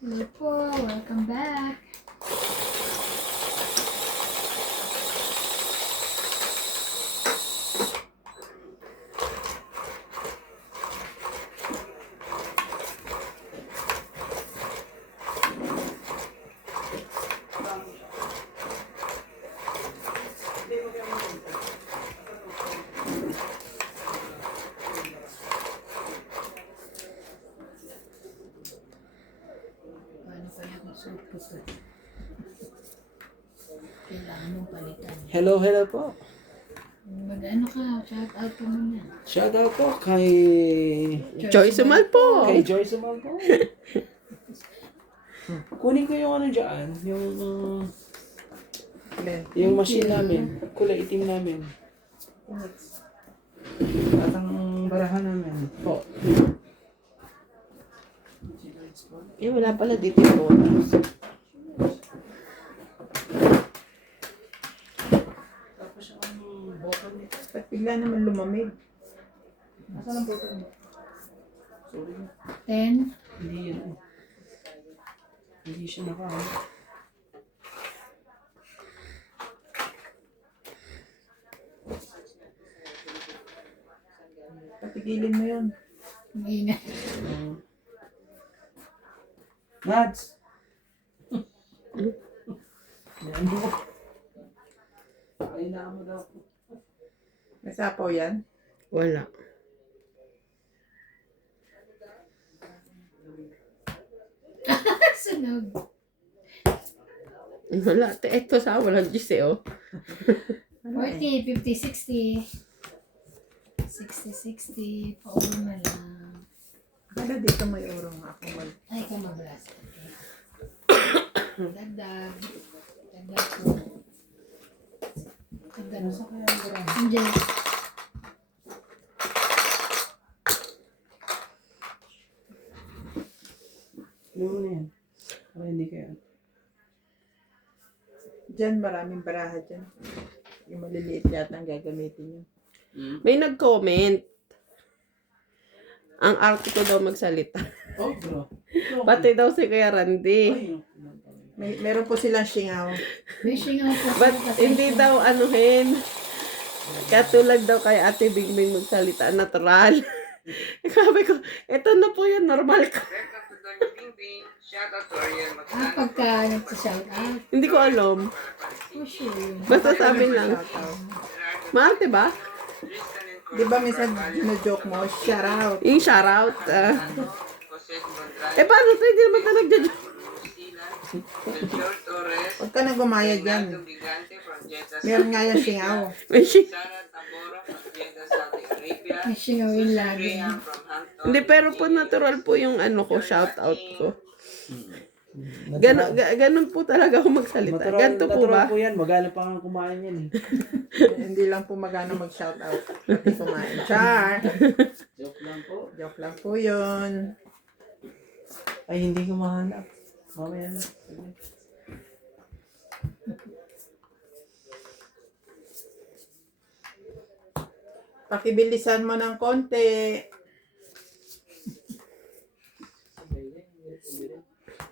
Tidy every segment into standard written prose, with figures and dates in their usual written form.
Hello po, welcome back. Paano kaya kung suot ko to? Kailangan mong palitan. Hello po. Mag-ano ka, shout out ka muna. Shoutout po kay Joyce Umal po. kay Joyce Umal po. Kunin ko yung ano dyan, yung machine namin, kulay itim namin. At ang barahan namin. Po. Eh, wala pala dito yung bonus. Tapos yung bottle nito. Ba't bigla naman lumamig? Nasaan ang bottle mo? Sorry. 10. Hindi yun. Hindi siya nakaano. Patigilin mo yun. Mag-ingat. Nads! Yan mo. Kailangan mo daw. May sapaw yan? Wala. Sunog. Wala. Ito sa walang Diyos eh, oh. 40, 50, 60. 60, 60. Paulo na lang. Akala dito may urong ako mag... Ay, ikaw mag-glass. Okay. Dagdag. Dagdag po. Dagdag. Nasa kaya ang barahan? Andiyan. Ano mo na yan? Para hindi kayo. Diyan maraming baraha dyan. Yung maliliit yata ang gagamitin yun. May nag-comment. Ang arte ko daw magsalita. Oh, bro. Pati daw si Kuya Randy. Ay, Meron po silang singaw. Wishing ako po. But hindi daw anuhin. Katulad daw kay Ate Bingbing magsalita. Natural. Sabi ko, ito na po yung normal ko. Pagka nagsa-shout out. Hindi ko alam. For sure yun. Basta sabi lang. Maarte ba? Di ba minsan gino-joke mo, shout out. Yung shoutout. Paano ito? Hindi naman tayo nagja-joke. Huwag ka na gumayad yan. Meron nga yan singaw. May shi- Wishing awin lagi. Hindi, pero po natural po yung ano ko, shoutout ko. Ganon po talaga ako magsalita. Ganito po ba? Natural po yan. Magana pa nga kumain yan eh. Hindi lang po magana mag-shout out. Pati kumain. Char! Joke lang po. Joke lang po yun. Ay, hindi ko mahanap. Mamaya na. Sige. Pakibilisan mo ng konti.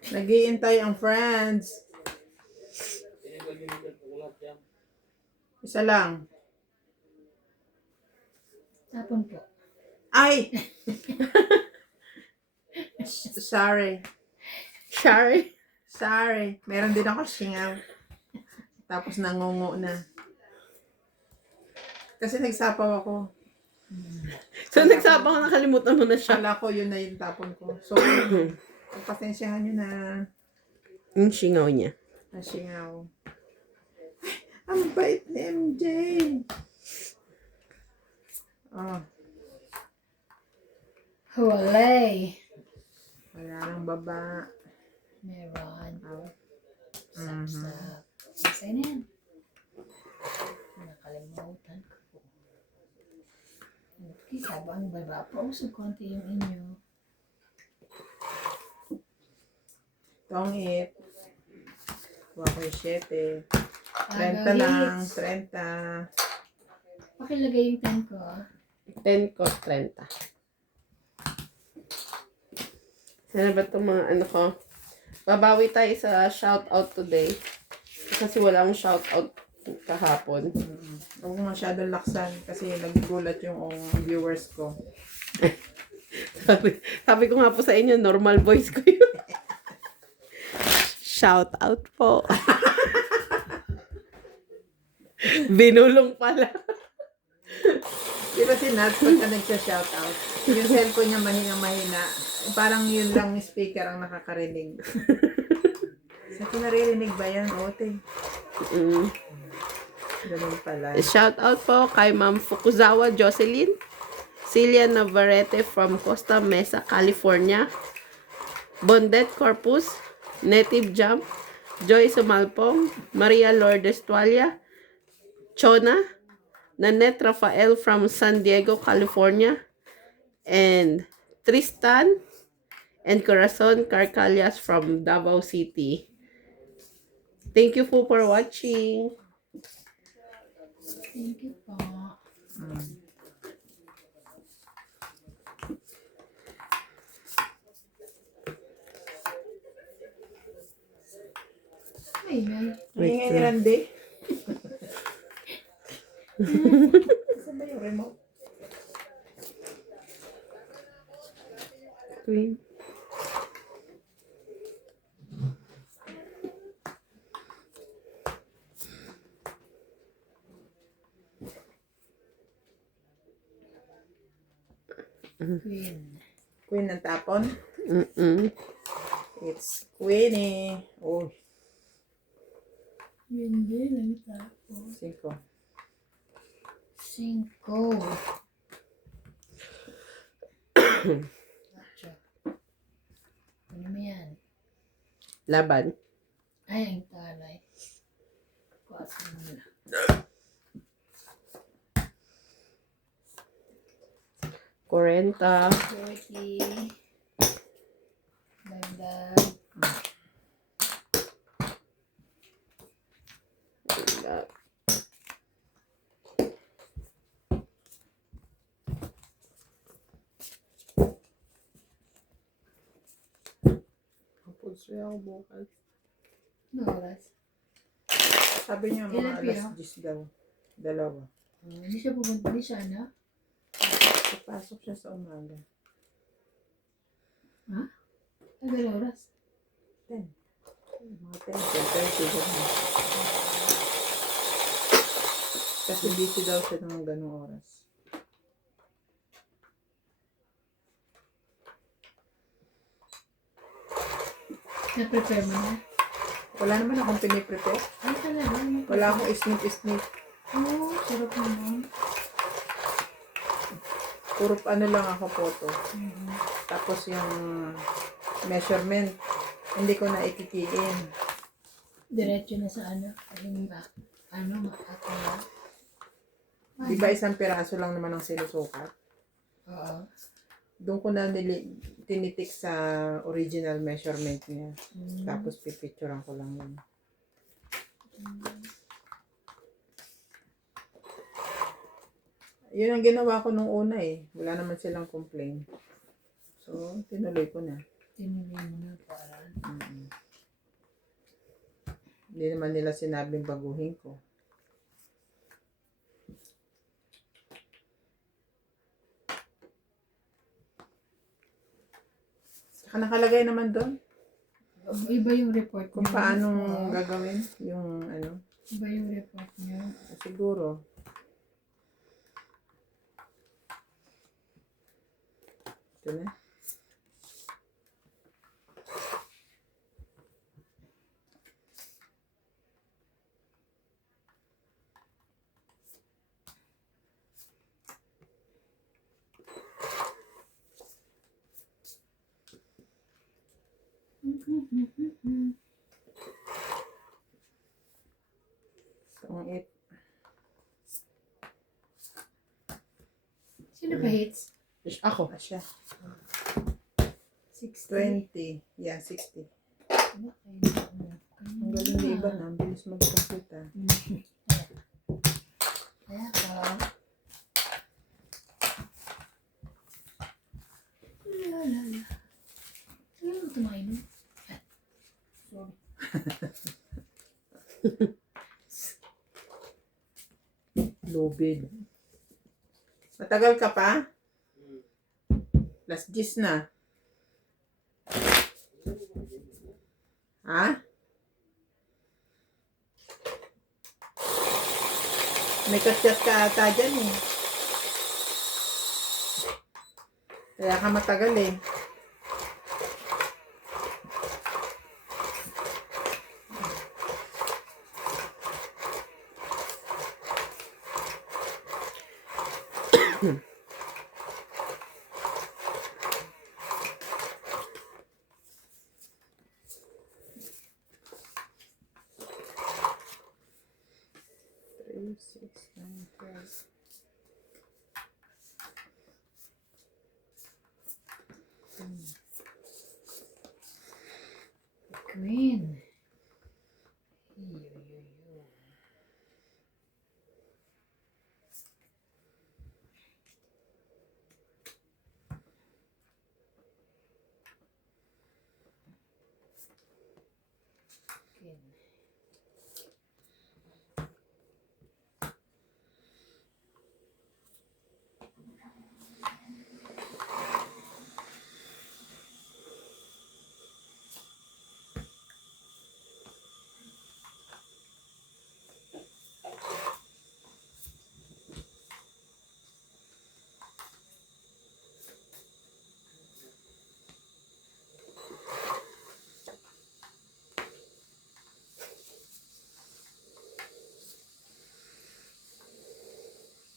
Nag-iintay ang friends. Isa lang. Tapon po. Ay! Sorry. Sorry. Sorry. Meron din ako singaw. Tapos nangungo na. Kasi nagsapaw ako. So, nagsabang nakalimutan mo na siya. Kala ko yun na yung tapon ko. So, pagpasensyahan nyo na Yung singaw niya. nasingaw. Ang bait ni MJ. Oh, Hooray! wala nang baba. Meron. Oh. Sap-sap. Masaya na yan. Nakalimutan ko po. Okay, sabang baba. Pausog konti yung inyo. Tongit. Kuha ko yung 7. 30 Agaw lang. hits. 30. Pakilagay yung 10 ko. 10 ko, 30. Sana ba itong mga ano ko? Babawi tayo sa shoutout today. Kasi walang shoutout kahapon. Huwag mo masyadong laksan kasi nagugulat yung viewers ko. Sabi ko nga po sa inyo, normal voice ko yun. Shoutout po. Binulong pala. Di ba si Nat, pagka nagsha-shoutout, yung cellphone niya mahina-mahina, parang yun lang yung speaker ang nakakarinig. Sa naririnig ba yan, Ote? Mm. Ganun pala. Shoutout po kay Ma'am Fukuzawa Jocelyn, Celia Navarrete from Costa Mesa, California, Bondet Corpus, Native Jump, Joy Sumalpong, Maria Lourdes Tualia, Chona, Nanette Rafael from San Diego, California, and Tristan and Corazon Carcalias from Davao City. Thank you po for watching. Thank you po. Ay, ay. Ngayon ni Randy. Saan ba yung remote? Queen. Queen. Queen ng tapon? Mm-mm. It's Queenie. Oh, Queen din ang tapo. 5. 5. Atcha. Ano mo yan? Laban. Ay, ang talay. Kuwasan mo na. 40. 40. Dagdag. Kapag siya ako bukas. Ano oras? Sabi niya mga Ilan alas pira? 10 daw. 2. Hindi siya pupunta. Hindi siya ano? Papasok siya sa umaga. Ay, gano'ng oras? 10. Mga 10, 10:30. ganun. Kasi busy daw siya ng ganung oras. Na-prepare mo na? Wala naman akong piniprepare. Ay, talaga. Wala akong isnip-isnip. Oo, sarap naman. Puro ano lang ako photo. Mhm. Tapos yung measurement, hindi ko na ikikiin. Diretso na sa ano? Yung ako na. Di ba isang piraso lang naman ang sinusukat? Oo. Doon ko na tinitik sa original measurement niya. Tapos pipicturean ko lang yun. Yun ang ginawa ko nung una eh. Wala naman silang complain. So, tinuloy ko na. Tinuloy mo na para. Hindi naman nila sinabing baguhin ko. Saka nakalagay naman doon Iba yung report kung niyo. paano Oo. gagawin yung ano. Iba yung report niyo. Siguro. Ito na. So, ang Sino ba hits? Ako. siya. 60. 20. Yeah, 60. Okay. Ang galing na iba na. Ang bilis mag-computer. Kaya ka. La la la. Sino mo tumain? Lubid. Matagal ka pa? Last gis na. Ha? May kasyat ka ata dyan eh. Kaya ka matagal eh. Three, 6, 9, 12. Queen.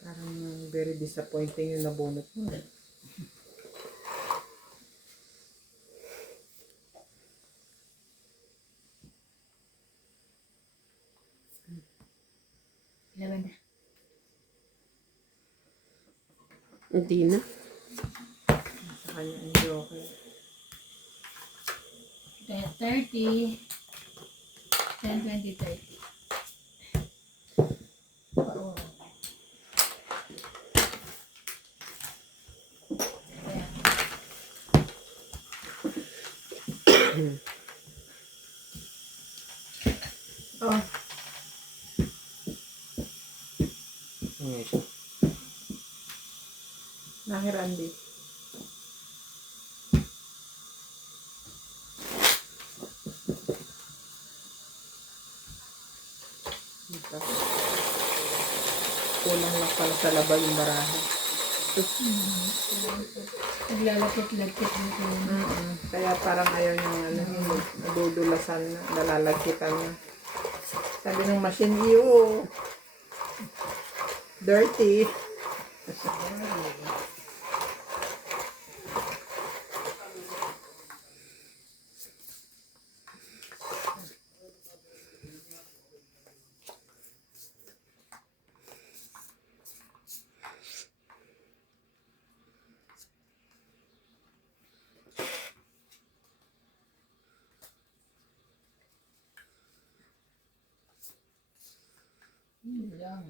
Parang very disappointing yung nabunot mo. Ilan na? Hindi na. Sa kanya ang joke. 30. 10, 20, 30. Oo. Oh, Randy. Dito. Kulang lang pala sa laba yung baraha. Naglalapit-lapit dito. Kaya parang ayaw niyang nadudulasan na, nalalagkitan na. Sabi ng machine, ew, dirty. Yun lang.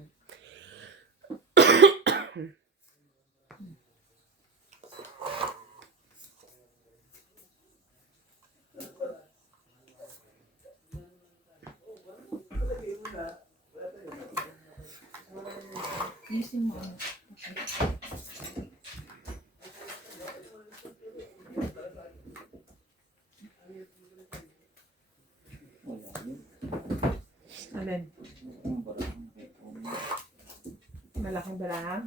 Isin mo. Alin? Malaking baraha?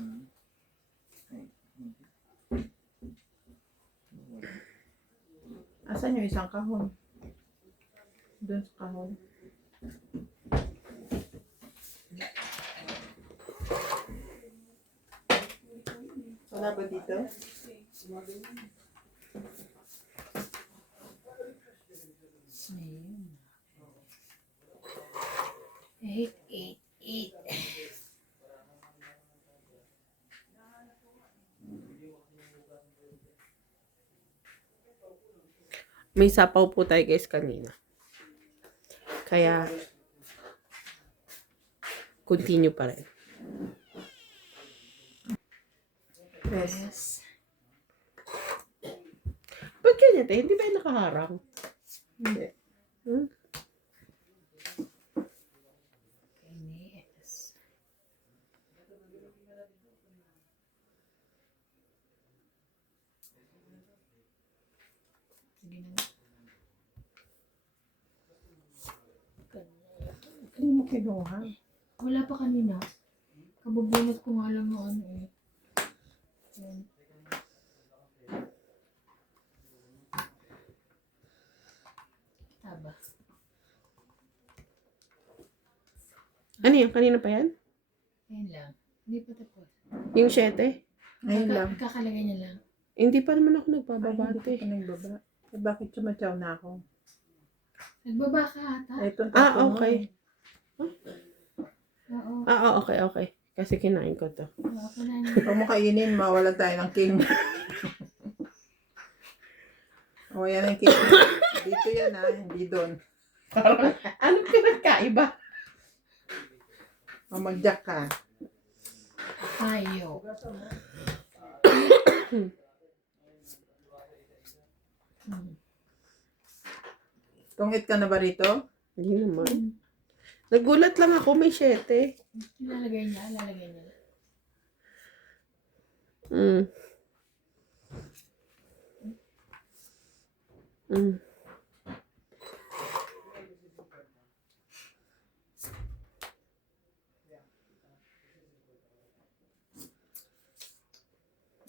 Asan yung isang kahon? Doon sa kahon. Wala ba dito? Ayun. 8, 8, 8. May sapaw po tayo guys kanina. Kaya, continue pa rin. Yes. Ba't ganyan tayo? Hindi ba yung nakaharang? Hindi. Hmm? Sige na nga. Hindi mo kinuha. Wala pa kanina. Kabubunot ko nga lang ng ano eh. Yan. Taba. Ano yan? Kanina pa yan? Yan lang. Hindi pa tapos. Yung 7? Ngayon lang. Kakalagay niya lang. Hindi pa naman ako Ay, nagbababate. hindi ko nagbaba. Eh, bakit sumatyaw na ako? Nagbaba ka ata. Ito, Okay. Oo. Okay. Kasi kinain ko to. Oo, kailangan niya. Huwag mo kainin, mawalan tayo ng king. O, yan ang king. Dito yan hindi doon. Ano pinagkaiba? Mamagyak ka. Tayo. Tungit ka na ba rito? Hindi naman. Nagulat lang ako, may 7. Ilalagay niya. Mm. Mm.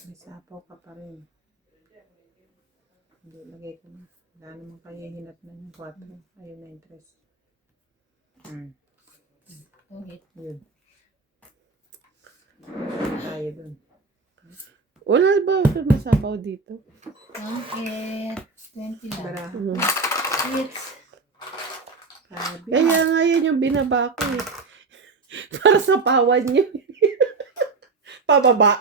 May sapaw ka pa rin. Hindi, lagay ko na. Wala naman kayo hinat na yung 4. Ayun na yung 3. Tungit. Yun. Tayo dun. Wala ba masapaw dito? Tungit. 20 lang. Bara. Mm. It's Sabi. Kaya nga yan yung binaba ko eh. Para sa pawan niyo. Pababa.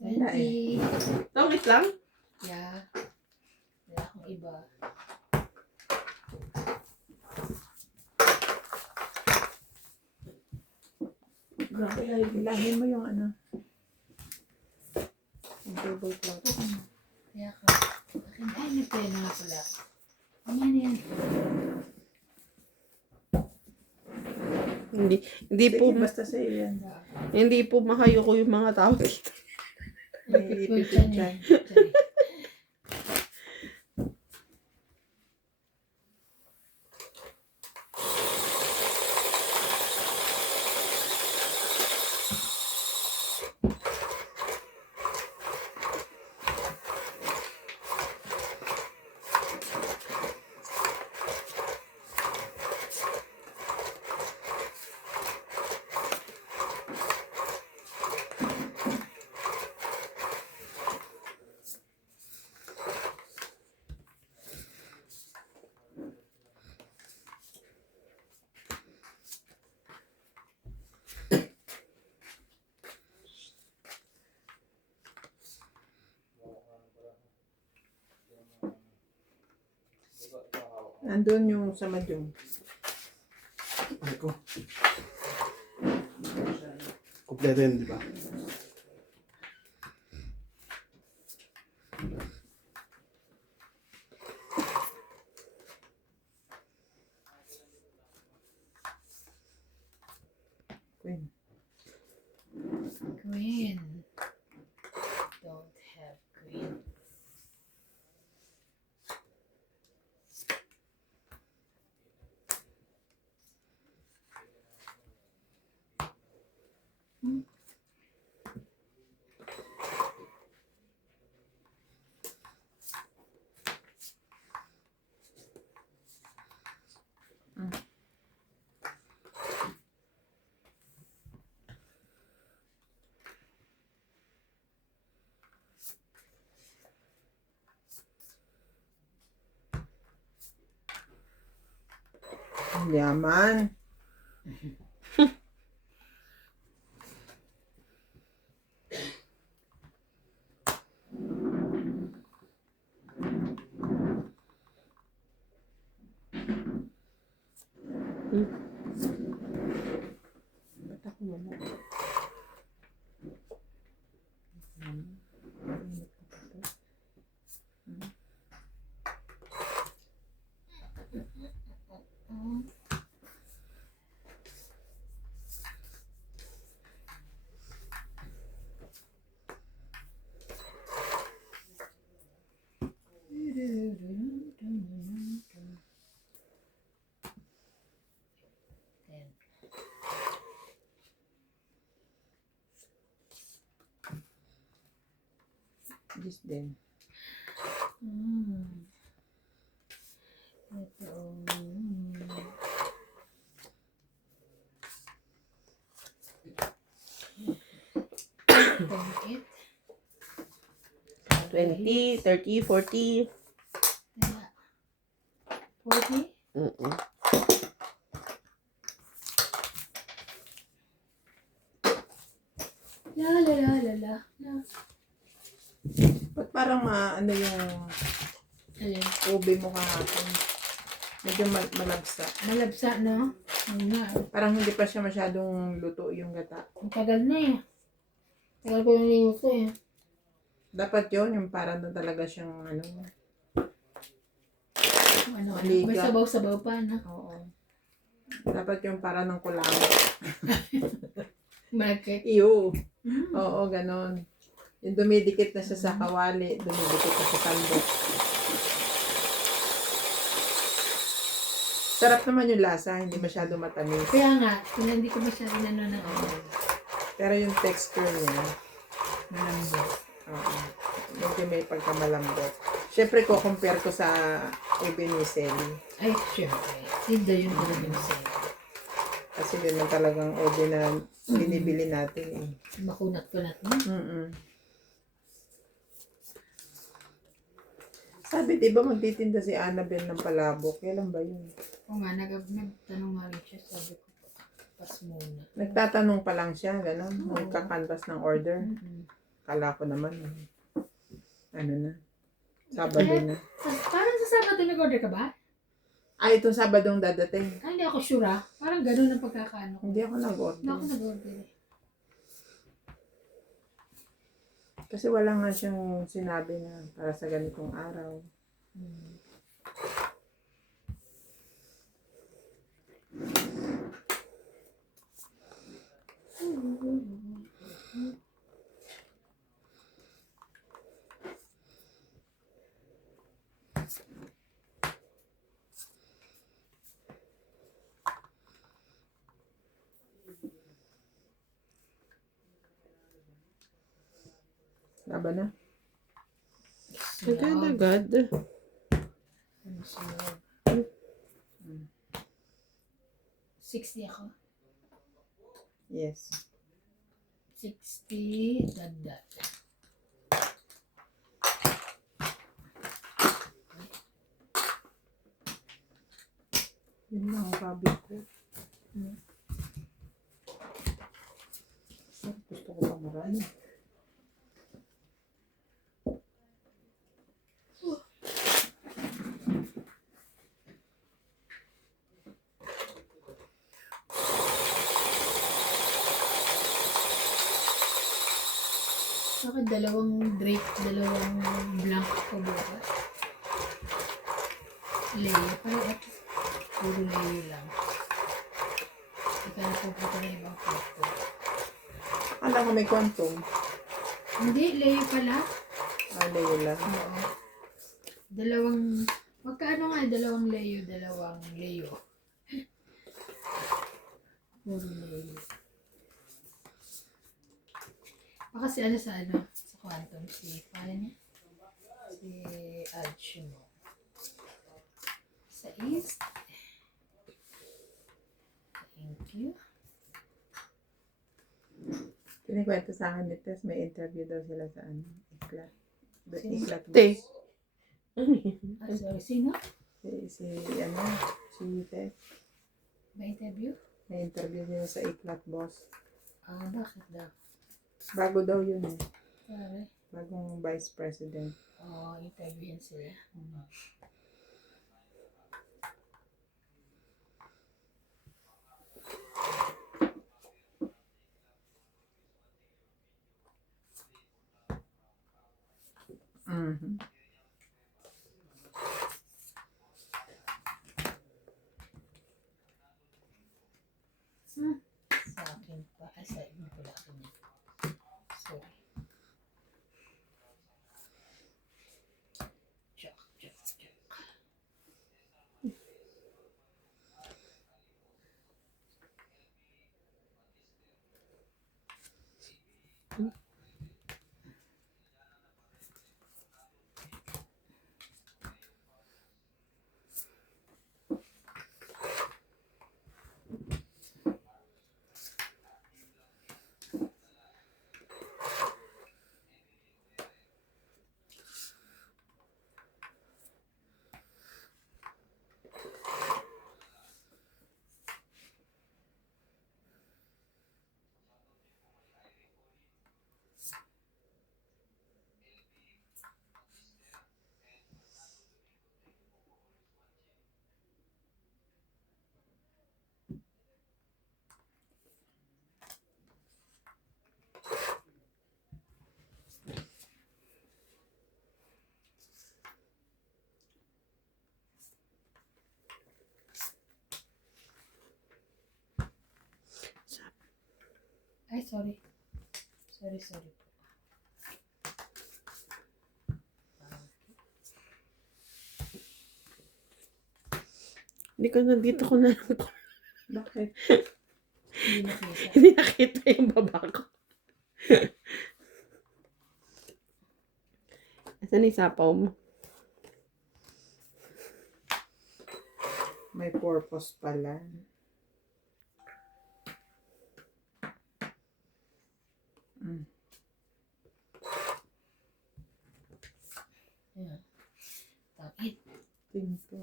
20. Tongit lang? Yeah. Wala akong iba. Grabe, lahin mo yung ano. Yung table cloth. Kaya ka. Akin, ay, nagpena nga pala. Ano yan? Hindi po Sige, basta sa'yo yan. hindi po mahayo ko yung mga tao dito. May Good ipipit yan dyan. eh. Sorry. Andun yung sa Madyong. Ako. Kompleto yun, di ba? Queen. Queen. Don't have queen. Yaman. Ba't ako wala? This din. Ito. Twenty-eight. 20, 30, 40. Kaya, 40. Mm-mm. La la la la la. La. Ba't parang ano yung Alin? ube mo kahapon? Medyo malabsa. Malabsa, no? Oo nga. Parang hindi pa siya masyadong luto yung gata. Ang tagal na eh. Tagal ko yung linuto eh. Dapat yun, yung parang na talaga siyang ano. Ano, Liga. may sabaw-sabaw pa, no? Oo. Dapat yung parang ng kulang. Market. Iyo. Oo, ganon. Yung dumidikit na siya sa kawali, dumidikit na sa sandok. Sarap naman yung lasa, hindi masyado matamis. Kaya nga, hindi ko masyado ano. Pero yung texture niya, Malambot. oo, medyo may pagkamalambot. Siyempre ko compare ko sa ube ni Selly. Ay, syempre. Tinda yun ko rin yung sa'yo. Kasi yun ang talagang ube na binibili natin eh. Makunat-kunat mo. Sabi, di ba magtitinda si Annabelle ng palabok? Kailan ba yun? Oo nga, nagtanong nga rin siya. Sabi ko, pas muna. Nagtatanong pa lang siya, gano'n. Nagkakanvas ng order. Kala ko naman, ano na, Sabado na. Parang sa Sabado nag-order ka ba? Ay, itong Sabadong dadating. Ay, hindi ako sure ah. Parang gano'n ang pagkakaano ko. Hindi ako nag-order. Hindi ako nag-order eh. Kasi wala nga siyang sinabi na para sa ganitong araw. Laban na? Agad-agad. Ano siya? 60 ako. Yes. 60, dagdag. Yun lang ang sabi ko. Gusto ko pa marami. Bakit dalawang blank ko bukas? Layer. Parang ito. Puro layer lang. Hindi ka na pupunta na ibang photo. Alam ko may quantum. Hindi, layer pala. Layo lang. Oo. Magkaano nga, dalawang layer. Puro layer. Baka si sa quantum, si Alchimo. Sa East. Thank you. Kinikwento sa akin ni Tess, may interview daw sila sa Iklat. Sino? Iklat Te. Sorry, sino? si Tess. May interview? May interview nila sa Iklat Boss. Bakit daw? Bago daw yun eh. Sorry. Bagong Vice President. Interviewin sila. Mhm. Sa akin pa. Sa inyo pala ako niya. Sorry. Chok. sorry. Sorry. Hindi ko nandito ko na lang. Bakit? Hindi nakita. Hindi nakita yung baba ko. Asan yung sapaw mo? May purpose pala. Ayan. Tangit. Tinto.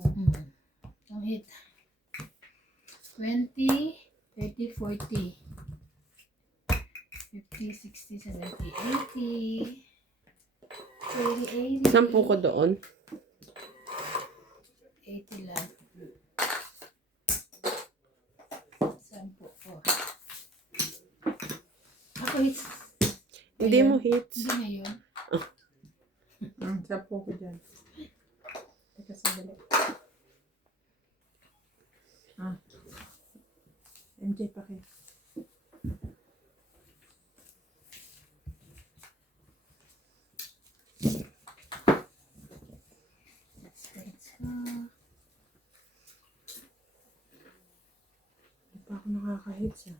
Tangit. 20, 30, 40. 50, 60, 70, 80. 80. Sampu ko doon. 80 lang. 10 ko. Ako hits. Hindi Ngayon? mo hits. Hindi ngayon. Sapo ko dyan. Teka, sandali. MJ, pakit. Let's go. Hindi pa ako nakaka-hits ah.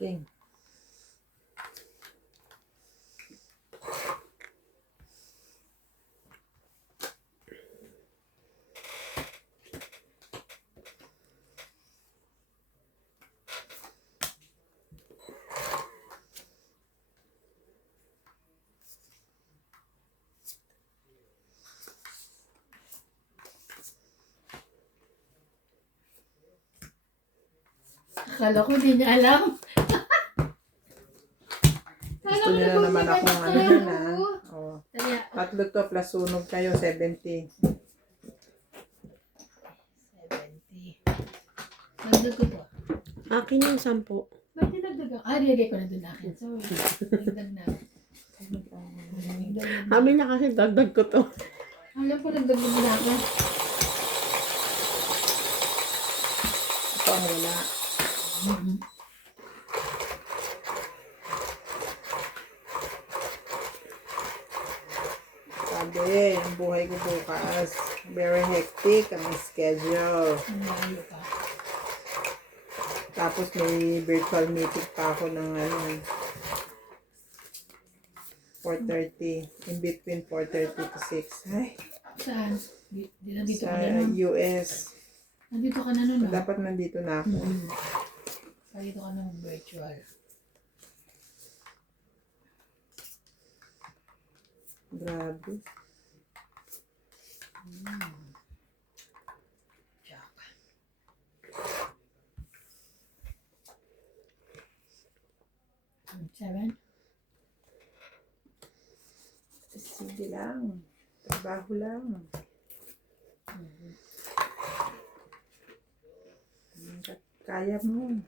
King. Akala ko hindi niya alam. Gusto niyo na naman akong ano yun ah. Oh. Kaya, Tatlo to plus sunog kayo, 70. 70. Nagdag ko to. Akin yung sampu. Ba't dinagdag ako? Nilagay ko na dun akin. Sorry. Nagdag na. Sabi niya kasi dagdag ko to. Alam ko nagdag na ako. Ito ang wala. Sabi, ang buhay ko bukas. Very hectic ang schedule. Ang layo pa. Tapos may virtual meeting pa ako ng ano, 4:30. In between 4:30 to 6. Ay, Saan? Nandito sa ka na nun. US. Nandito ka na nun. Dapat nandito na ako. Nandito ka na virtual. Grabe. Jack. Seven? Sige lang. Trabaho lang. Kaya mo.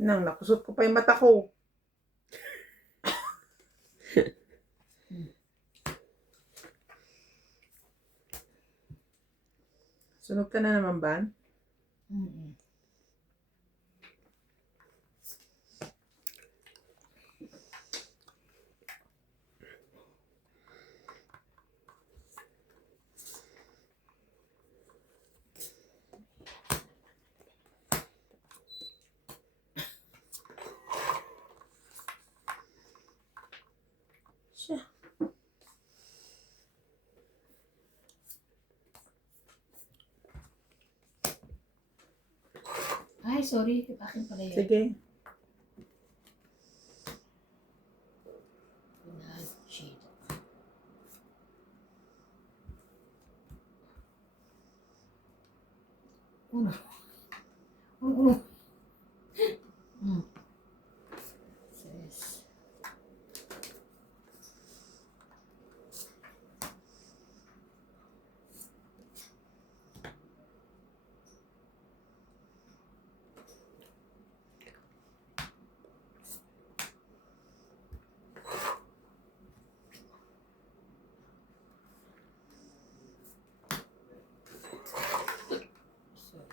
Nang nakusot ko pa yung mata ko. Sunog ka na naman ba? Mm-mm. Ay, sorry. Akin pala yun. Sige. Pinag-cheat. Uno. Uno. Hmm. Sis. Sorry.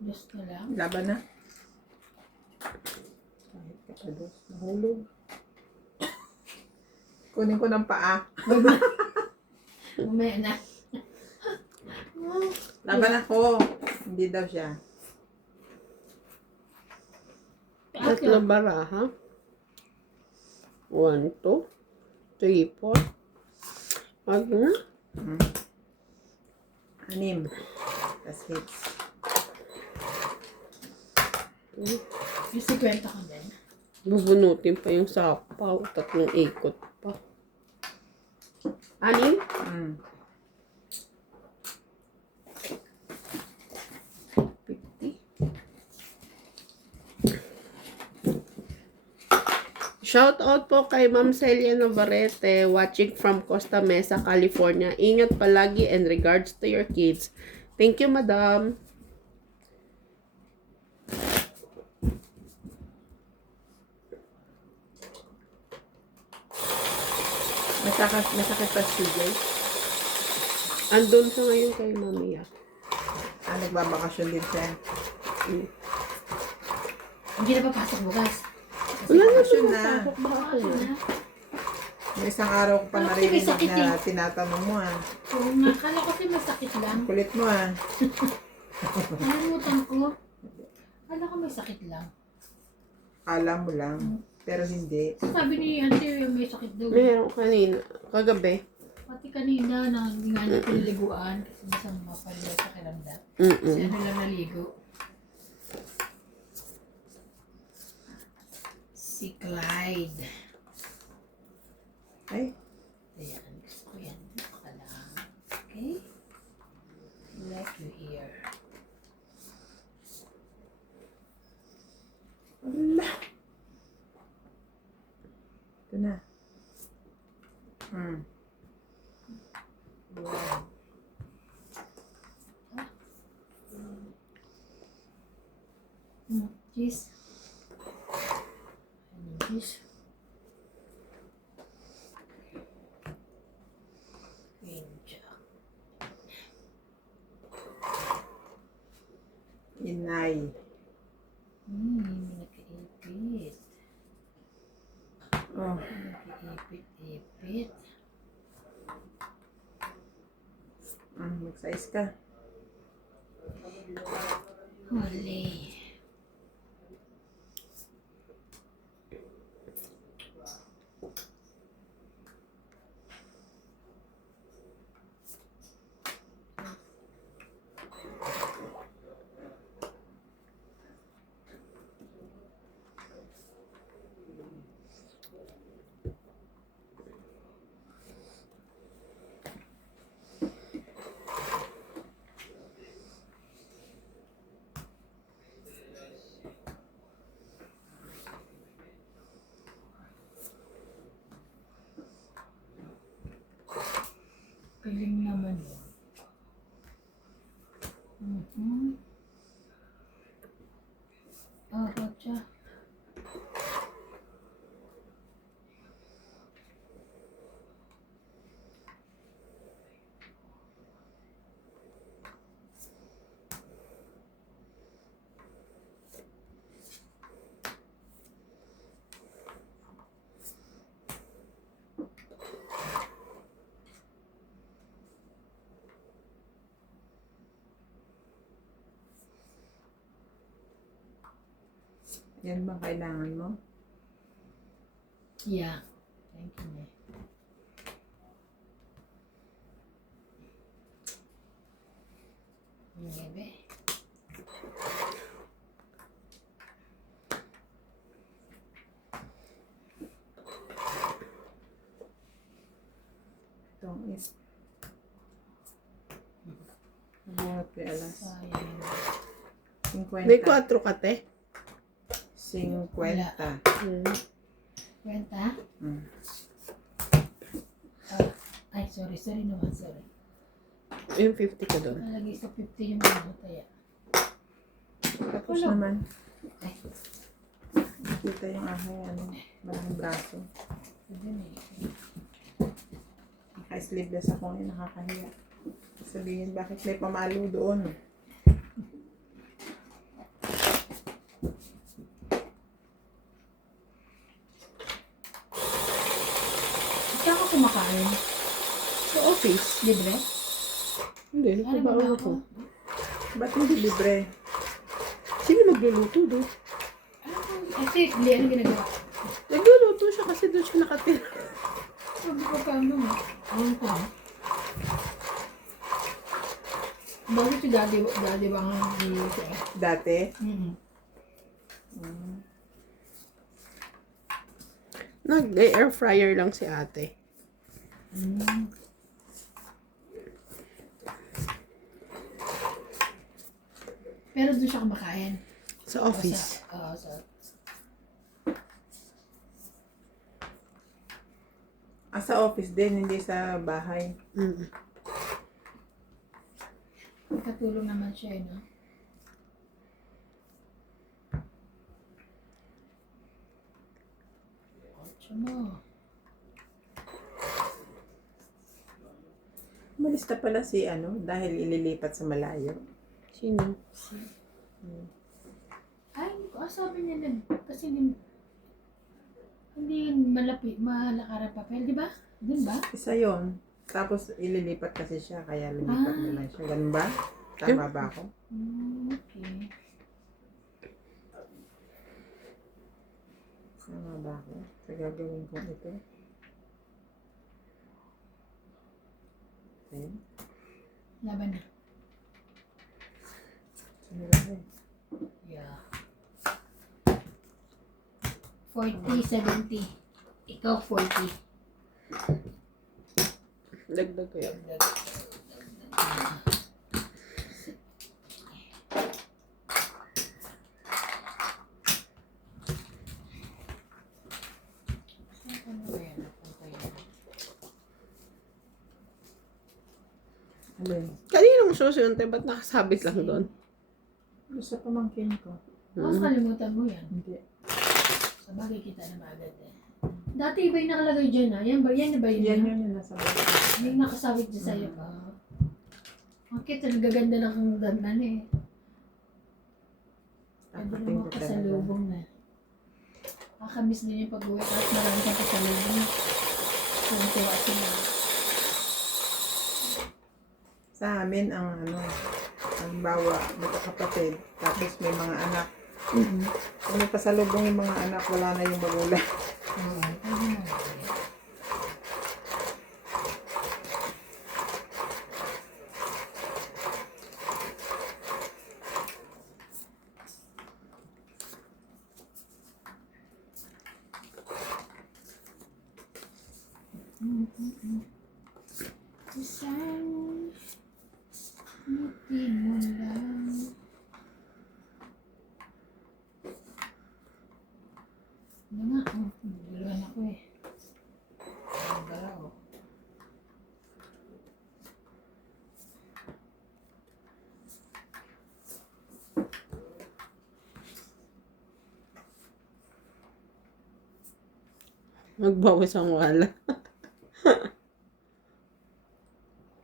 Just na lang. Laban na. Kahit kapados. Nahulog. Kunin ko ng paa. Mamaya na. Laban ako. Hindi daw siya. Tatlo baraha. 1, 2, 3, 4. Wag na. Anim. Tas hits. Yung 50 ka din. Bubunutin pa yung sapaw. 3 ikot pa. 6? Mm. 50. Shout out po kay Ma'am Celia Navarrete, watching from Costa Mesa, California. Ingat palagi and regards to your kids. Thank you, Madam. Masakit pa si Jay. Andun siya ngayon kay Mamiya. Nagbabakasyon din siya. Hindi na papasok bukas. Wala na bakasyon siya na. pasok ba ako na? May isang araw ko pa Ano kasi may narinig sakit na tinatanong mo Oo nga, kala ko kasi masakit lang. Kulit mo Nalimutan ko. Kala ko may sakit lang. Alam mo lang. Pero hindi. Sabi ni Auntie, may sakit daw. Meron kanina. Kagabi. Pati kanina, na hindi nga niya pinaliguan kasi minsan mapalila sa kiramdam. Mm-mm. Kasi ano lang naligo. Si Clyde. Ay, Ayan, gusto ko yan. Dito ka lang. Okay? Like you here. wala. Ito na. Wow. Cheese. Ano cheese? Queen Jack. Inay. Nag-iipit. Oh, Nag-iipit-ipit. mag-size ka. Huli. Galing naman yun. Oh, siya. Yan ba kailangan mo? Yeah. Thank you, May. Bebe. Itong is. Nabuhat ko yung alas. Sayang. 50. May 4 ka, te. 50. Kwenta? Mm. Ay, sorry naman, sorry. Yung 50 ka doon. Nalagay sa 50 yung mga taya. Tapos Wala. naman, Ay, nakita yung aking maraming braso. pwede na eh. Naka-sleeveless ako ngayon, nakakahiya. Sabihin, bakit may pamalo doon? Saan ka kumakain? Sa office. Libre? Hindi, Ano ba nagbabaon ako? ako. Ba't hindi libre? Sino nagluluto doon? Kasi, hindi, ano ginagawa? Nagluluto siya kasi doon siya nakatira. Sabi ko pa, ano mo? Ano ko? Bakit si daddy bang niluluto eh? Dati? Nag-air fryer lang si ate. Pero doon siya kumakain. Sa office. Oo, sa Sa office din, hindi sa bahay. Mm. katulong naman siya eh, no? Ocho mo. Umalis na pala si dahil ililipat sa malayo. Sino? Ay, sabi niya kasi hindi malapit, malakaran papel, di ba? Dun ba? Isa yon. Tapos ililipat kasi siya, kaya lumipat na lang siya. Ganun ba? Tama ba ako? Okay. Tama ba ako? Sa gagawin ko ito. Okay. Laban na. Sinilagay. Yeah. 40, 70. Ikaw 40. Dagdag ko yun. Alin? Kaninong susunod, ba't nakasabit lang doon? Doon sa pamangkin ko. Kalimutan mo yan. Hindi. Sa bagay kita na maagad eh. Dati iba yung nakalagay dyan ha? Yan ba yun? Yan yun yung nasa bahay. Yung nakasabit dyan sa'yo pa. Okay, talaga ganda ng dandan eh. Pwede Akating naman ko talaga. kasalubong na. Nakakamiss din yung pag-uwi kahit marami kang kasalubong. Tuwa sila. Sa amin, halimbawa, magkakapatid, tapos may mga anak. Kung may pasalubong yung mga anak, wala na yung magulang. Oo, pwede naman. Isang ngiti mo lang. Ano nga? Duluhan ako eh. Ang galaw. Magbawas ang wala.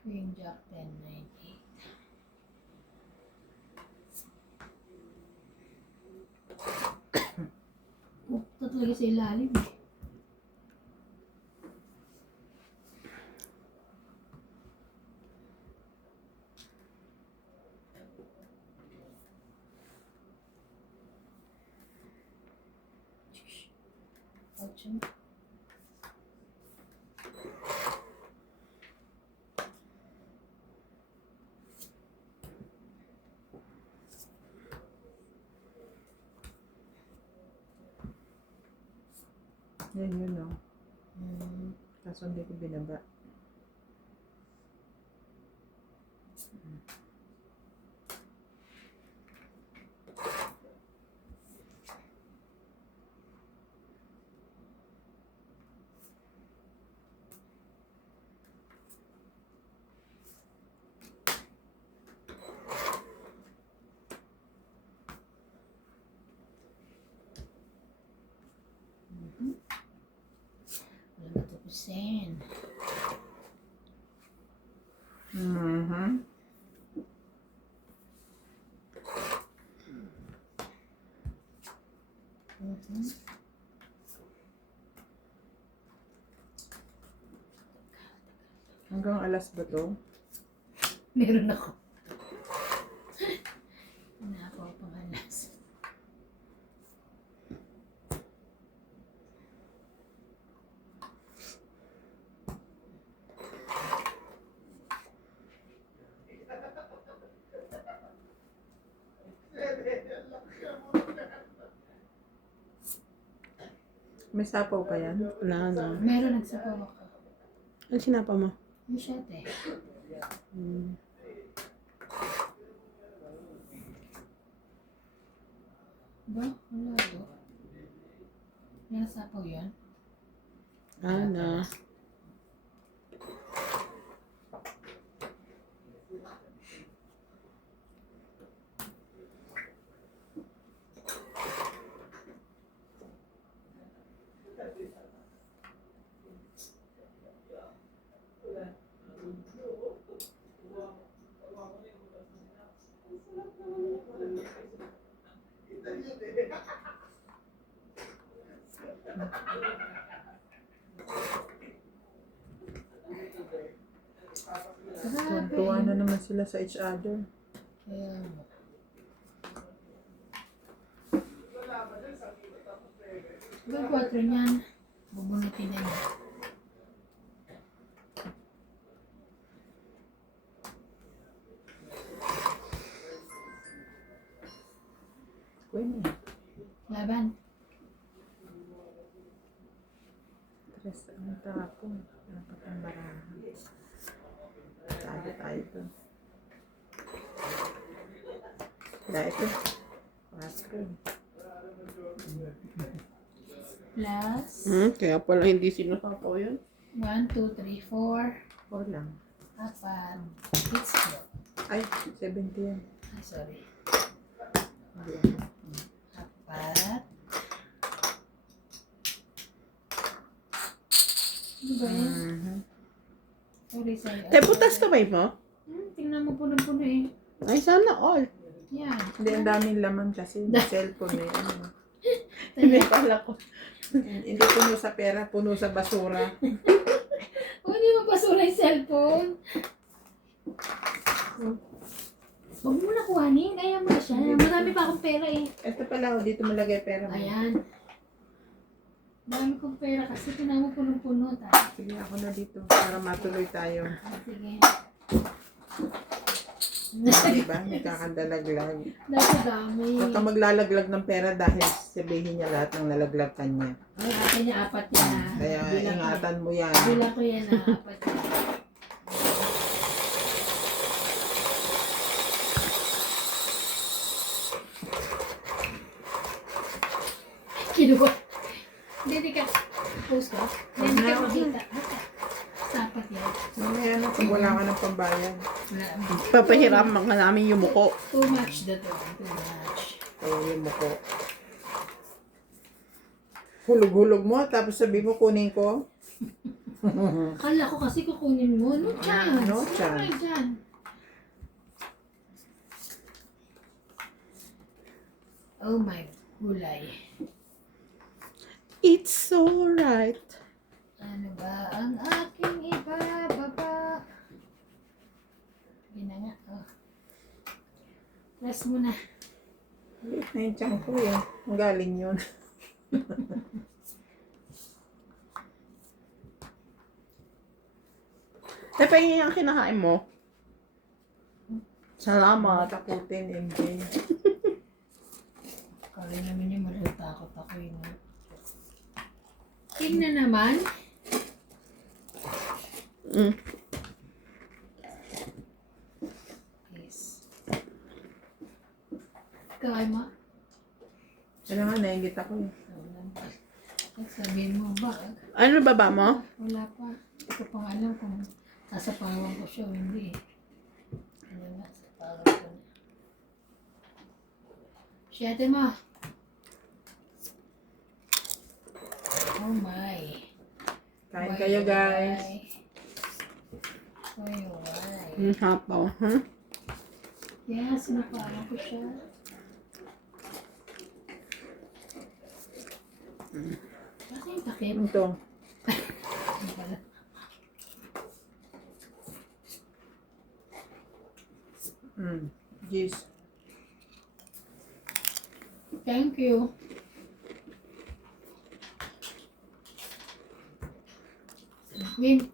Queen Jack 10, 9, 8. Ito talaga sa ilalim eh. Ocho. Yun, no. Hmm. Kaso hindi ko binaba. Wala matukusin. Mhm. Mhm. Hanggang alas ba to? Meron ako. Nakaw pang alas. May sapaw pa yan? Wala na. Meron nagsapaw ako. Ano sinapa mo? Yung shot eh. Hmm. Ba? Wala do. May nasapaw yan? Ana. Tuwa na naman sila sa each other. Kaya mo. Hanggang 4 niyan. Bubunutin na niya. Queen eh. Laban. Tres ang tapon. Dapat ang barahan. Tayo to. Wala ito. 4. Plus. Kaya pala hindi sinasapaw yun. 1, 2, 3, 4. 4 lang. 4. It's good. Ay, 70 yan. Ah, sorry. Hindi yan. 4. Ano ba yan? Mhm. Sorry sa'yo. Te, putas kamay mo? Tingnan mo puno-puno eh. Ay, sana all. Yan. Hindi, ang daming laman kasi. Yung cellphone eh. Ano. Hindi pala ko. Hindi puno sa pera, puno sa basura. O, hindi mo basura yung cellphone. Huwag mo na kuhanin. Ayaw mo na siya. Marami pa akong pera eh. Ito pala, dito malagay pera mo. Ayan. Marami kong pera kasi tingnan mo punong-puno. Ta. Sige, ako na dito para matuloy tayo. Ah, sige. Diba? May kakadalaglag. Dahil dami. Huwag ka maglalaglag ng pera dahil sabihin niya lahat ng nalaglag ka niya. Ay, ate niya, 4 yan ah. Kaya Bilang ko- ingatan mo yan. Bilang ko yan ah, 4 yan. Kinuha. Hindi ka. Post ko. Hindi ka makita. Sapat yan. Mamaya na kung wala ka ng pambayad. Wala. Papahiraman ka namin yung muko. Too much na to. Too much. Kaya mo ko. Hulog-hulog mo, tapos sabi mo kunin ko. Akala ko kasi kukunin mo. No chance. No chance. Ay, dyan. Oh my gulay. It's so right. Ano ba ang aking ibababa? Yun na nga. Oh. Press mo na. Na yung tiyan ko eh. Ang galing yun. Te, pahingin yung kinakain mo. Salamat. Matakutin, MJ. Kala naman yung malutakot ako yun. King na naman. Mm. Yes. Ikaw, Emma? Ano nga, naingit ako eh. Sabihin mo ba? Ano baba mo? Wala pa. Hindi ko pa alam kung sasapawan ko siya o hindi. Ano na, sasapawan ko na. Siyete mo. Oh my. Kain kayo, guys. Why, why? Hapaw, ha? Yes, napawan ko siya. Kasi yung takip. Ito. Ano pala? Jeez. Thank you. Win.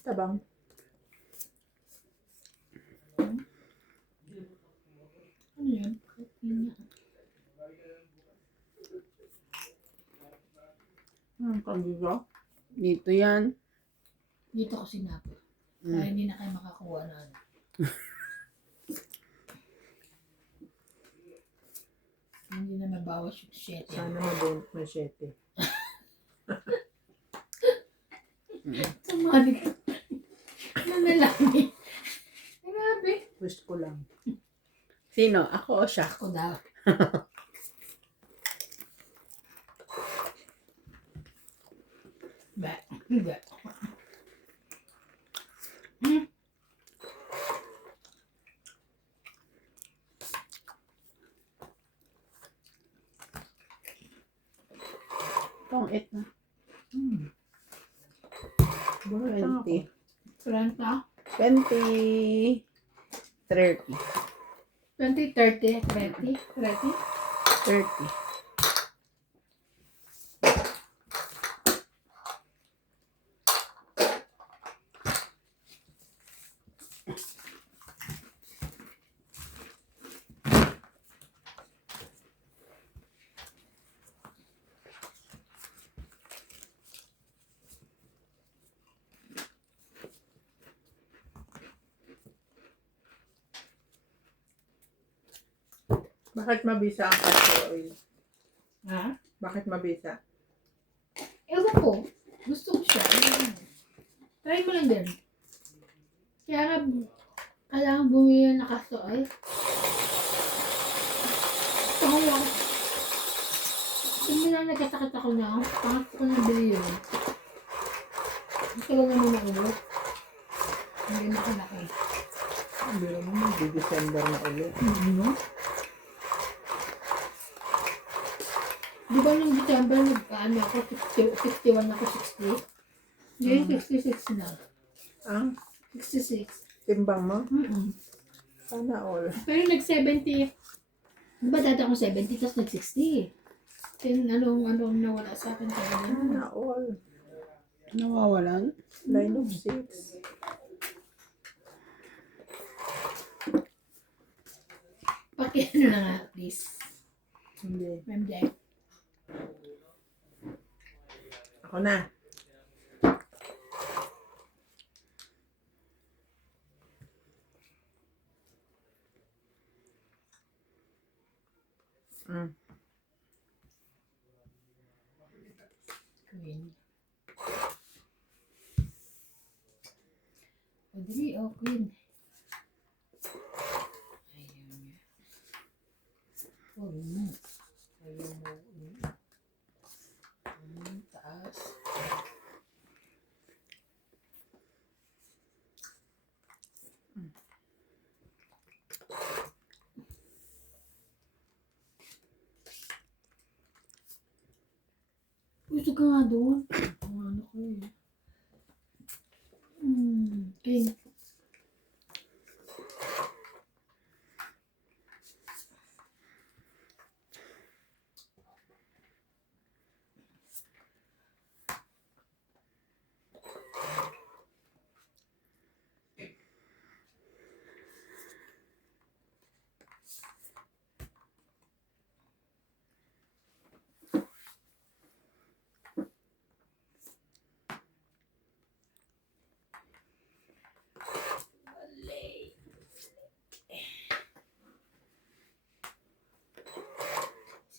Tabang. Ano yun? Kagigo. Dito yan. Dito ko sinabi. Kaya hindi na kayo makakuha na ano. Hindi na mabawas yung 7. Sana mabunot na 7. Tumali ka. Nanalangin. Grabe. Wish ko lang. Sino? Ako o siya? Ako daw. Ba. Ba. Itong 8 na. Bunutan ako. 20. Planta. 20. 30. 20, 30, 30, 30. 30. Bakit mabisa ang castor oil? Ha? Bakit mabisa? Ewan ko. Gusto ko siya. Try mo lang din. Kaya nga, kailangan bumili na kaso ay. Gusto ko lang. Hindi na nagkasakit ako na. Pangat ko na bili yun. Gusto ko naman maubos. Hindi na kalaki. Hindi naman, December na ulit. Ano? Di ba nung December, ano ako, 61 ako, 60? Ngayon, 66 na. Ang 66. timbang mo? Mm-mm. Sana all. Pero nag-70. Di ba dati akong 70, tapos nag-60. Then, anong nawala sa akin kaya ganyan? Sana all. Nawawalan? Line of 6. Pakiano na nga, please. Hindi. MJ. Ako na. Audrey, oh, Queen. Ayaw niya. Oh, no. Ayaw mo. Taas. Gusto ka nga doon. Ang ano ko eh. King.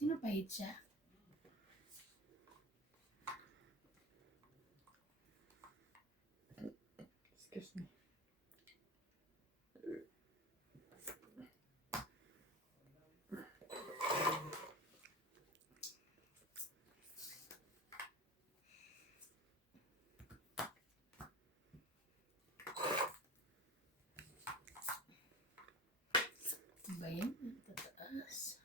Sino pahit siya? Excuse me. Ba yan? Tataas.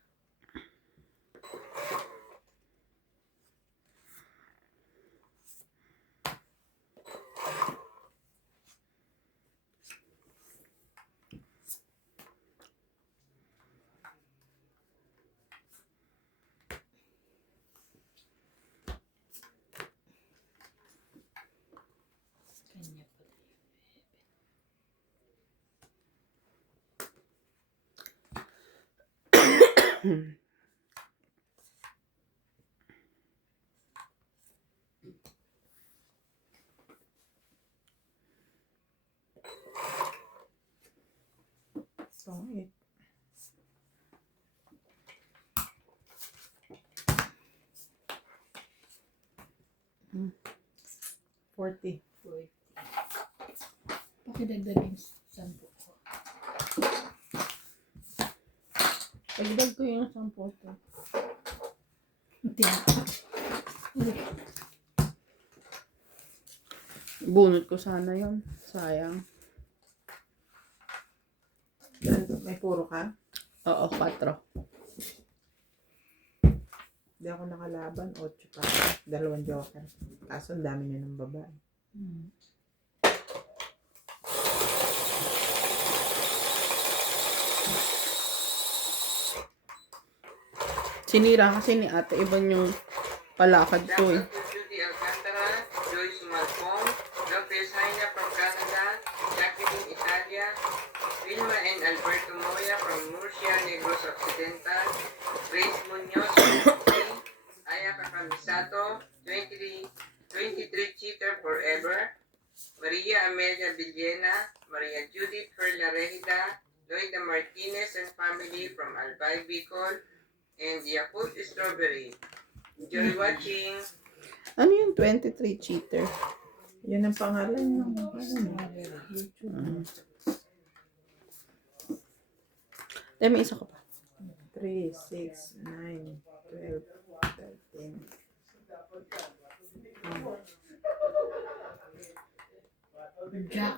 Kanya pala yung Pang 40. bebe. Pakidagdag yung 10 ko. Pagdag ko yung 10 to. Bunot ko sana yun. Sayang. May puro ka? Oo, 4. Hindi ako nakalaban. 8 pa. 2 joker. Kaso ang dami niya ng babae. Sinira kasi ni ate Iban yung palakad ko eh. Judy Alcantara, Joyce Malcom, Lopez Jaina from Canada, Jacqueline Italia, Vilma and Alberto Moya from Murcia, Negros Occidental, Grace Munoz, Aya Kakamisato, 23 Cheater Forever, Maria Amelia Villena, Maria Judith Perla Regida, Loida Martinez and family from Albay Bicol, and Yakult Strawberry. Enjoy watching! Ano yung 23 cheater? Yun ang pangalan ng May isa ka pa. 3, 6, 9, 12, 13. Jack.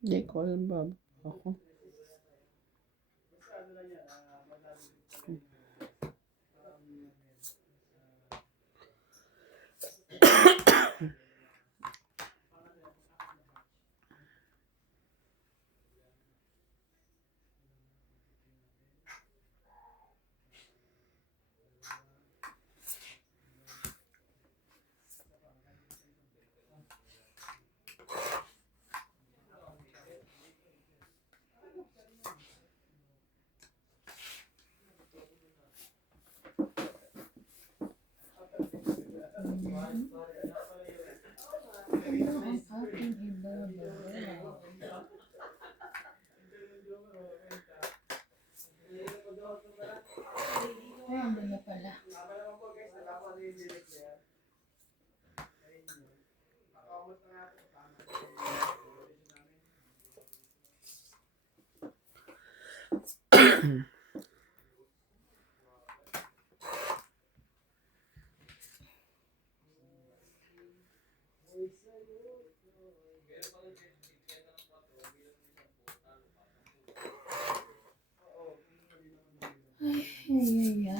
Hindi ko alam ba ako. Ano ang aking ibababa? Ay, ando na pala.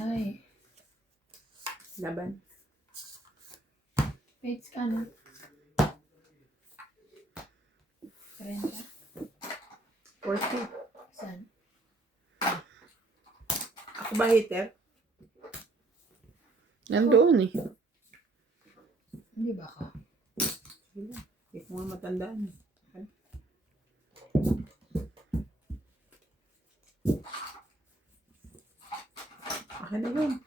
Ay. Laban. Wait ka na. 30. 40. Saan? Ako ba hater? Nandoon eh. Hindi ba ka? Hindi ko nga matandaan. Akin na yun.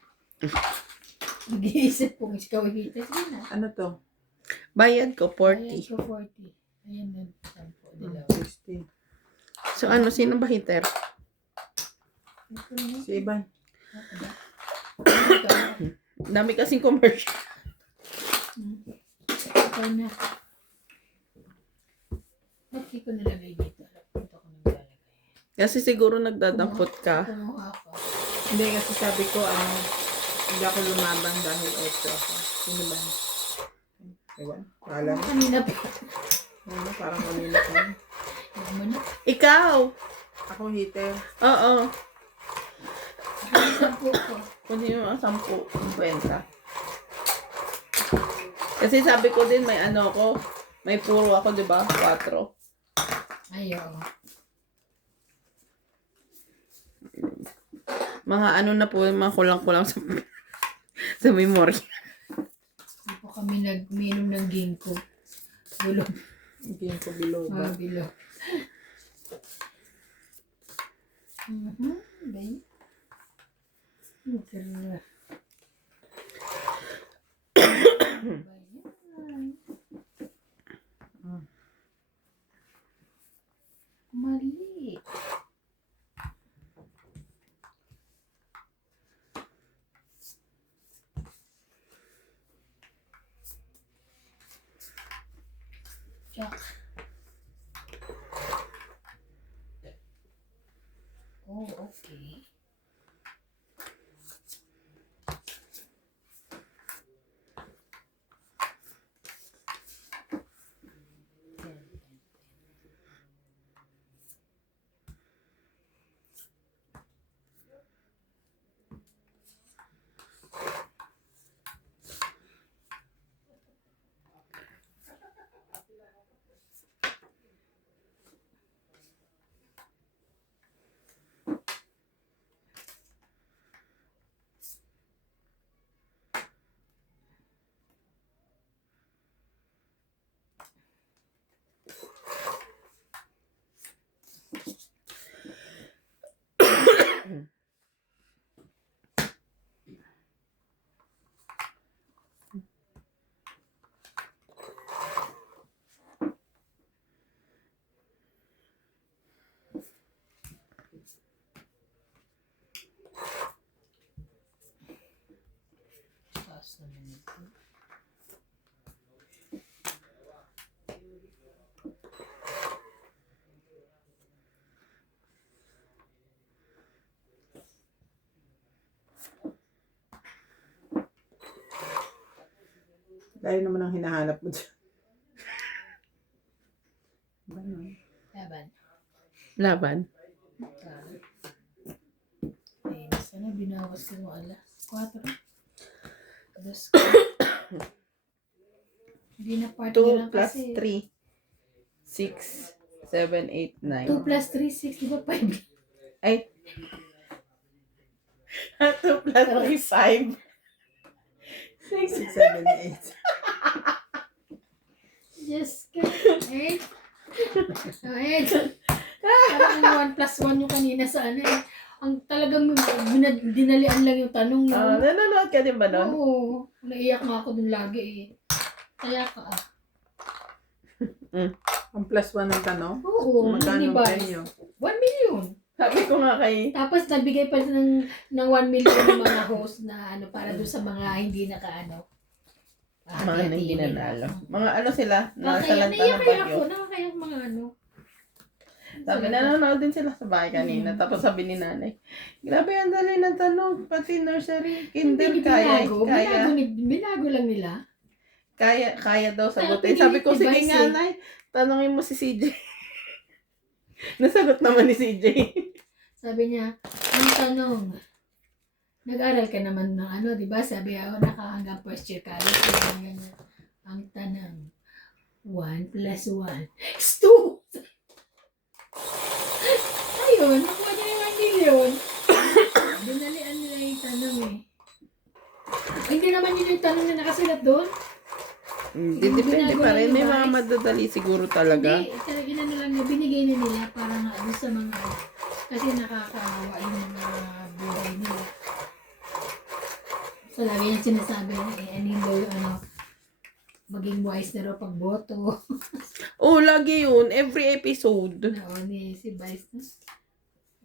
Nag-iisip kung ikaw hita. Sige na. Ano to? Bayad ko, Ayan 40. ko 40. Ayan na. 10. Dalawa. 60. So ano, sino ba hitter? Ito na. Si Ivan. Ako ba? Ikaw. Dami kasing commercial. Ikaw na. Ba't di ko nilagay dito? Dito ko naglalagay. Kasi siguro nagdadampot ka. Kumuha ako. Hindi kasi sabi ko, hindi ako lumaban dahil 8 ako. Sino ba? Iwan. Alam mo. Kanina pa. Ano, parang kanina ko. Alam mo na. Ikaw! Ako hater. Oo. Ang sampu ko. Kunin mo ang 10, 50. Kasi sabi ko din, may ano ko, may puro ako, di ba? 4. Ayaw. Mga ano na po, mga kulang-kulang sa, sa memory. Hindi po kami nagminom ng ginkgo. Bulog. Hindi ko biloba. Bilog. Bayan. Bayan. Mali. Jack. Oh, okay. Taas naman ito. Dahil naman ang hinahanap mo dyan. Ganun. Laban. Laban. Ay, sana binawas ko mo alas. 4. Dos. Hindi na part 2 na plus kasi. 3. 6, 7, 8, 9. 2 plus 3, 6. Di ba 5? Ay. 2 plus 3, 5. 6, 7, 8. Just 8. Oh, 8. Parang 1 plus 1 yung kanina sa ano eh. ang talagang dinalian lang yung tanong Ah, no? nanonood ka din ba nun? Oo. Naiyak nga ako dun lagi eh. Kaya ka ah. Ang plus 1 ng tanong. Oo. Magkano Hindi ang ba? premyo? 1 million. Sabi ko nga kay... Tapos nagbigay pa ng 1 million ng mga host na ano para doon sa mga hindi nakaano. Mga hindi nanalo. Mga ano sila? Nasa Nakakaya, lanta naiyak ng kaya bagyo. ako. Nakakaya mga ano. Sabi, nanonood din sila sa bahay kanina. Tapos sabi ni nanay, grabe ang dali ng tanong. Pati nursery, kinder, Hindi kaya, kaya, binago lang nila. kaya daw Kaya sagutin. Sabi ko, sige device nga eh. nay, tanongin mo si CJ. Nasagot naman ni CJ. Sabi niya, ang tanong, nag-aral ka naman ng ano, di ba? Sabi ako, nakahanggang first year college. Ganyan. Ang tanong, 1 plus 1 is 2. Ayun, nakuha niya yung 1 million. Dinalian nila yung tanong eh. Hindi naman yun yung tanong na nakasulat doon. Depende pa rin. May mga madadali siguro talaga. Hindi, talaga inano lang na binigay na nila para nga doon sa mga kasi nakakawa yung mga buhay nila. So lagi yung sinasabi na anin daw yung ano, maging wise na raw pag boto. Oh, lagi yun. Every episode. Oo, ni si Vice na.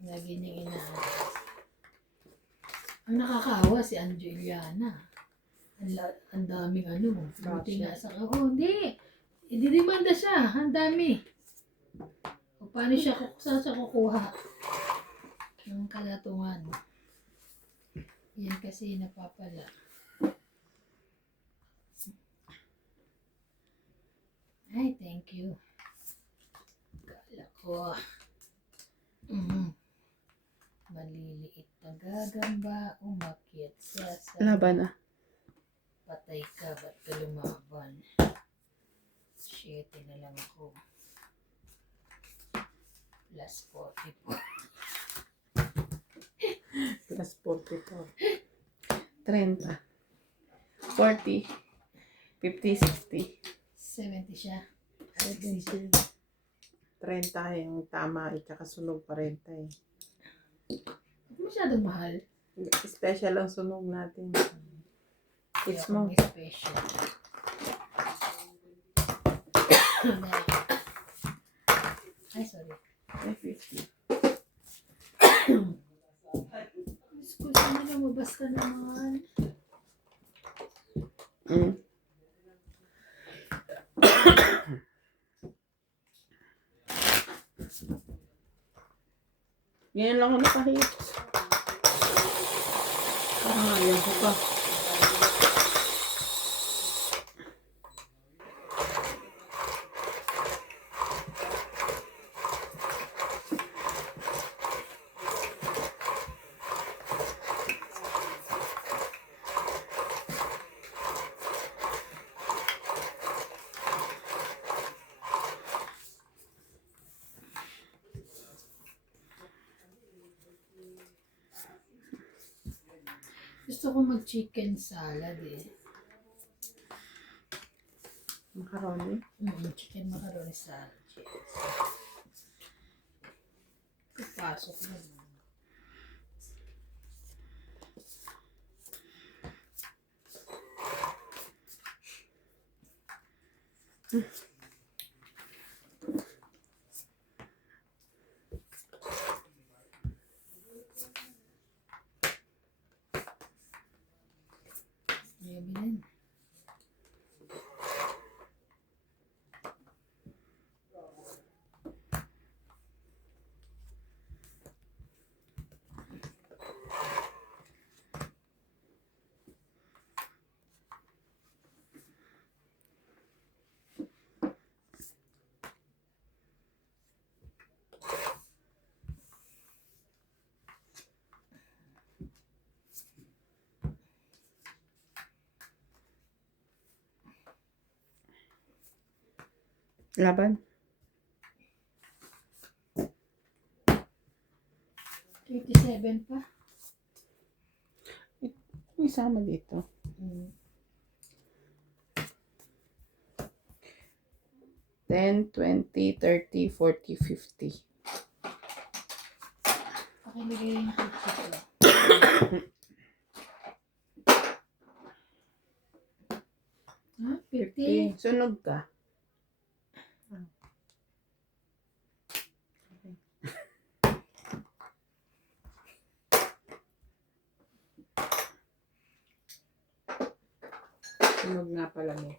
Lagi niyang ang nakakaawa si Angeliana. Ang daming ano. Buti nga sa... hindi. Ididimanda siya. Ang dami. O paano siya, saan siya kukuha? Ng kalatungan. Yan kasi napapala. Ay, thank you. Kala ko. Maliliit na gagamba, umakyat siya sa... Laban na. Patay ka, ba't ka lumaban? Shit, na lang ako. Plus 44. Plus 44. 30. 40. 50, 60. 70 siya. 70. 30 yung tama, tsaka sunog 40 eh. Masyadong mahal. Special ang sunog natin. Kids Ayoko mo. may special. Ay, sorry. Ay, 50. School ka na lumabas ka naman. Ngayon lang ako nakahit. Ayaw ko pa. Gusto ko mag-chicken salad eh. Macaroni. Chicken macaroni salad. Cheers. Pasok na. Maybe din. Laban. 27 pa. Isama dito. 10, 20, 30, 40, 50. Pakilagay yung ketchup. Ha? 50? Sunog ka. Sunog nga pala mo.